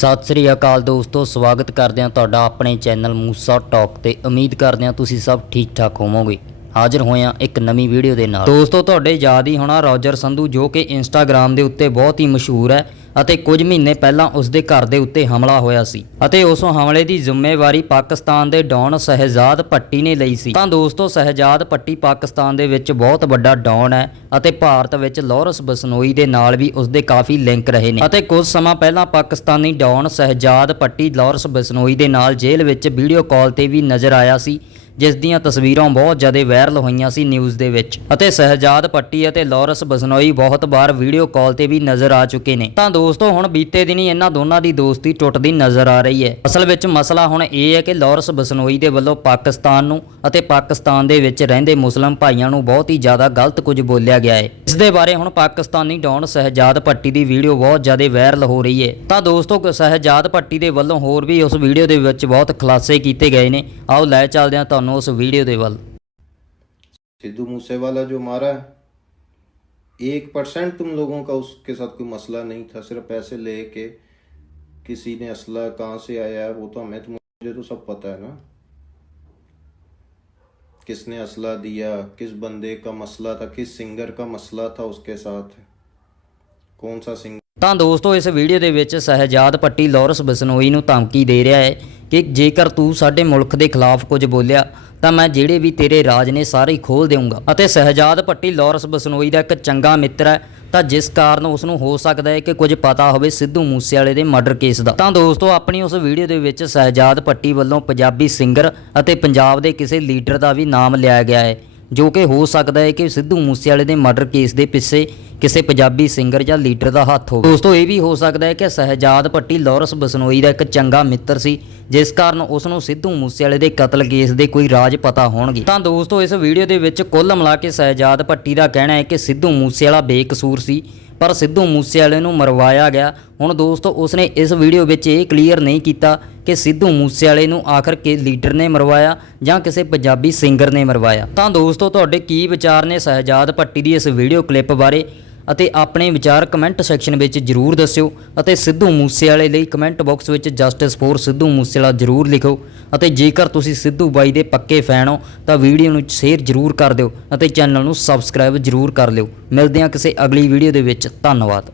ਸਤਿ ਸ੍ਰੀ ਅਕਾਲ ਦੋਸਤੋ, ਸਵਾਗਤ ਕਰਦੇ ਹਾਂ ਤੁਹਾਡਾ ਆਪਣੇ ਚੈਨਲ ਮੂਸਾ ਟਾਕ ਤੇ ਉਮੀਦ ਕਰਦੇ ਹਾਂ ਤੁਸੀਂ ਸਭ ਠੀਕ ਠਾਕ ਹੋਵੋਗੇ। ਹਾਜ਼ਰ ਹੋਏ ਹਾਂ ਇੱਕ ਨਵੀਂ ਵੀਡੀਓ ਦੇ ਨਾਲ। ਦੋਸਤੋ, ਤੁਹਾਡੇ ਯਾਦ ਹੀ ਹੋਣਾ ਰੋਜਰ ਸੰਧੂ ਜੋ ਕਿ ਇੰਸਟਾਗ੍ਰam ਦੇ ਉੱਤੇ ਬਹੁਤ ਹੀ ਮਸ਼ਹੂਰ ਹੈ। ਅਤੇ ਕੁਝ ਮਹੀਨੇ ਪਹਿਲਾਂ ਉਸ ਦੇ ਘਰ ਦੇ ਉੱਤੇ ਹਮਲਾ ਹੋਇਆ ਸੀ ਅਤੇ ਉਸ ਹਮਲੇ ਦੀ ਜ਼ਿੰਮੇਵਾਰੀ ਪਾਕਿਸਤਾਨ ਦੇ ਡੌਨ ਸਹਿਜਾਦ ਪੱਟੀ ਨੇ ਲਈ ਸੀ। ਤਾਂ ਦੋਸਤੋ, ਸਹਿਜਾਦ ਪੱਟੀ ਪਾਕਿਸਤਾਨ ਦੇ ਵਿੱਚ ਬਹੁਤ ਵੱਡਾ ਡੌਨ ਹੈ ਅਤੇ ਭਾਰਤ ਵਿੱਚ ਲਾਰੈਂਸ ਬਸਨੋਈ ਦੇ ਨਾਲ ਵੀ ਉਸ ਦੇ ਕਾਫੀ ਲਿੰਕ ਰਹੇ ਨੇ। ਅਤੇ ਕੁਝ ਸਮਾਂ ਪਹਿਲਾਂ ਪਾਕਿਸਤਾਨੀ ਡੌਨ ਸਹਿਜਾਦ ਪੱਟੀ ਲਾਰੈਂਸ ਬਸਨੋਈ ਦੇ ਨਾਲ ਜੇਲ੍ਹ ਵਿੱਚ ਵੀਡੀਓ ਕਾਲ ਤੇ ਵੀ ਨਜ਼ਰ ਆਇਆ ਸੀ, ਜਿਸ ਦੀਆਂ ਤਸਵੀਰਾਂ ਬਹੁਤ ਜ਼ਿਆਦਾ ਵਾਇਰਲ ਹੋਈਆਂ ਸੀ ਨਿਊਜ਼ ਦੇ ਵਿੱਚ। ਅਤੇ ਸਹਿਜਾਦ ਪੱਟੀ ਅਤੇ ਲਾਰੈਂਸ ਬਸਨੋਈ ਬਹੁਤ ਵਾਰ ਵੀਡੀਓ ਕਾਲ ਤੇ ਵੀ ਨਜ਼ਰ ਆ ਚੁੱਕੇ ਨੇ। ਤਾਂ ਦੋਸਤੋ, ਹੁਣ ਬੀਤੇ ਦਿਨੀ ਇਹਨਾਂ ਦੋਨਾਂ ਦੀ ਦੋਸਤੀ ਟੁੱਟਦੀ ਨਜ਼ਰ ਆ ਰਹੀ ਹੈ। ਅਸਲ ਵਿੱਚ ਮਸਲਾ ਹੁਣ ਇਹ ਹੈ ਕਿ ਲਾਰੈਂਸ ਬਸਨੋਈ ਦੇ ਵੱਲੋਂ ਪਾਕਿਸਤਾਨ ਨੂੰ ਅਤੇ ਪਾਕਿਸਤਾਨ ਦੇ ਵਿੱਚ ਰਹਿੰਦੇ ਮੁਸਲਮ ਭਾਈਆਂ ਨੂੰ ਬਹੁਤ ਹੀ ਜ਼ਿਆਦਾ ਗਲਤ ਕੁਝ ਬੋਲਿਆ ਗਿਆ ਹੈ। ਇਸ ਦੇ ਬਾਰੇ ਹੁਣ ਪਾਕਿਸਤਾਨੀ ਡੌਨ ਸਹਿਜਾਦ ਪੱਟੀ ਦੀ ਵੀਡੀਓ ਬਹੁਤ ਜ਼ਿਆਦਾ ਵਾਇਰਲ ਹੋ ਰਹੀ ਹੈ। ਤਾਂ ਦੋਸਤੋ, ਸਹਿਜਾਦ ਪੱਟੀ ਦੇ ਵੱਲੋਂ ਹੋਰ ਵੀ ਉਸ ਵੀਡੀਓ ਦੇ ਵਿੱਚ ਬਹੁਤ ਖੁਲਾਸੇ ਕੀਤੇ ਗਏ ਨੇ। ਆਓ, ਲੈ ਚੱਲਦੇ ਹਾਂ ਤੁਹਾਨੂੰ ਉਸ ਵੀਡੀਓ ਦੇ ਵੱਲ। ਸਿੱਧੂ ਮੂਸੇਵਾਲਾ ਜੋ ਮਾਰਾ एक परसेंट तुम लोगों का उसके साथ कोई मसला नहीं था सिर्फ पैसे लेके किसी ने असला कहाँ से आया है वो तो हमें तो मुझे तो सब पता है ना किसने असला दिया किस बंदे का मसला था किस सिंगर का मसला था उसके साथ कौन सा सिंगर ਤਾਂ ਦੋਸਤੋ ਇਸ ਵੀਡੀਓ ਦੇ ਵਿੱਚ ਸਹਿਜਾਦ ਪੱਟੀ ਲਾਰੈਂਸ ਬਸਨੋਈ ਨੂੰ ਧਮਕੀ ਦੇ ਰਿਹਾ ਹੈ ਕਿ ਜੇਕਰ ਤੂੰ ਸਾਡੇ ਮੁਲਕ ਦੇ ਖਿਲਾਫ ਕੁਝ ਬੋਲਿਆ, ਤਾਂ ਮੈਂ ਜਿਹੜੇ ਵੀ ਤੇਰੇ ਰਾਜ ਨੇ ਸਾਰੇ ਹੀ ਖੋਲ ਦੇਵਾਂਗਾ ਅਤੇ ਸਹਿਜਾਦ ਪੱਟੀ ਲਾਰੈਂਸ ਬਸਨੋਈ ਦਾ ਇੱਕ ਚੰਗਾ ਮਿੱਤਰ ਹੈ, ਤਾਂ ਜਿਸ ਕਾਰਨ ਉਸ ਨੂੰ ਹੋ ਸਕਦਾ ਹੈ ਕਿ ਕੁਝ ਪਤਾ ਹੋਵੇ ਸਿੱਧੂ ਮੂਸੇਵਾਲੇ ਦੇ ਮਰਡਰ ਕੇਸ ਦਾ। ਤਾਂ ਦੋਸਤੋ, ਆਪਣੀ ਉਸ ਵੀਡੀਓ ਦੇ ਵਿੱਚ ਸਹਿਜਾਦ ਪੱਟੀ ਵੱਲੋਂ ਪੰਜਾਬੀ ਸਿੰਗਰ ਅਤੇ ਪੰਜਾਬ ਦੇ ਕਿਸੇ ਲੀਡਰ ਦਾ ਵੀ ਨਾਮ ਲਿਆ ਗਿਆ ਹੈ। ਜੋ ਕਿ ਹੋ ਸਕਦਾ ਹੈ ਕਿ ਸਿੱਧੂ ਮੂਸੇਵਾਲੇ ਦੇ ਮਰਡਰ ਕੇਸ ਦੇ ਪਿੱਛੇ ਕਿਸੇ ਪੰਜਾਬੀ ਸਿੰਗਰ ਜਾਂ ਲੀਡਰ ਦਾ ਹੱਥ ਹੋਵੇ। ਦੋਸਤੋ, ਇਹ ਵੀ ਹੋ ਸਕਦਾ ਹੈ ਕਿ ਸਹਿਜਾਦ ਪੱਟੀ ਲਾਰੈਂਸ ਬਸਨੋਈ ਦਾ ਇੱਕ ਚੰਗਾ ਮਿੱਤਰ ਸੀ, ਜਿਸ ਕਾਰਨ ਉਸ ਨੂੰ ਸਿੱਧੂ ਮੂਸੇਵਾਲੇ ਦੇ ਕਤਲ ਕੇਸ ਦੇ ਕੋਈ ਰਾਜ ਪਤਾ ਹੋਣਗੇ। ਤਾਂ ਦੋਸਤੋ, ਇਸ ਵੀਡੀਓ ਦੇ ਵਿੱਚ ਕੁੱਲ ਮਿਲਾ ਕੇ ਸਹਿਜਾਦ ਪੱਟੀ ਦਾ ਕਹਿਣਾ ਹੈ ਕਿ ਸਿੱਧੂ ਮੂਸੇਵਾਲਾ ਬੇਕਸੂਰ ਸੀ। ਪਰ ਸਿੱਧੂ ਮੂਸੇਵਾਲੇ ਨੂੰ ਮਰਵਾਇਆ ਗਿਆ। ਹੁਣ ਦੋਸਤੋ, ਉਸਨੇ ਇਸ ਵੀਡੀਓ ਵਿੱਚ ਇਹ ਕਲੀਅਰ ਨਹੀਂ ਕੀਤਾ ਕਿ ਸਿੱਧੂ ਮੂਸੇਵਾਲੇ ਨੂੰ ਆਖਰ ਕਿ ਲੀਡਰ ਨੇ ਮਰਵਾਇਆ ਜਾਂ ਕਿਸੇ ਪੰਜਾਬੀ ਸਿੰਗਰ ਨੇ ਮਰਵਾਇਆ। ਤਾਂ ਦੋਸਤੋ, ਤੁਹਾਡੇ ਕੀ ਵਿਚਾਰ ਨੇ ਸਹਿਜਾਦ ਭੱਟੀ ਦੀ ਇਸ ਵੀਡੀਓ ਕਲਿੱਪ ਬਾਰੇ? ਅਤੇ ਆਪਣੇ ਵਿਚਾਰ ਕਮੈਂਟ ਸੈਕਸ਼ਨ ਵਿੱਚ ਜਰੂਰ ਦੱਸਿਓ ਅਤੇ ਸਿੱਧੂ ਮੂਸੇਵਾਲੇ ਲਈ ਕਮੈਂਟ ਬਾਕਸ ਵਿੱਚ ਜਸਟਿਸ ਫੋਰ ਸਿੱਧੂ ਮੂਸੇਵਾਲਾ ਜਰੂਰ ਲਿਖੋ ਅਤੇ ਜੇਕਰ ਤੁਸੀਂ ਸਿੱਧੂ ਬਾਈ ਦੇ ਪੱਕੇ ਫੈਨ ਹੋ, ਤਾਂ ਵੀਡੀਓ ਨੂੰ ਸ਼ੇਅਰ ਜਰੂਰ ਕਰ ਦਿਓ ਅਤੇ ਚੈਨਲ ਨੂੰ ਸਬਸਕ੍ਰਾਈਬ ਜਰੂਰ ਕਰ ਲਿਓ। ਮਿਲਦੇ ਹਾਂ ਕਿਸੇ ਅਗਲੀ ਵੀਡੀਓ ਦੇ ਵਿੱਚ। ਧੰਨਵਾਦ।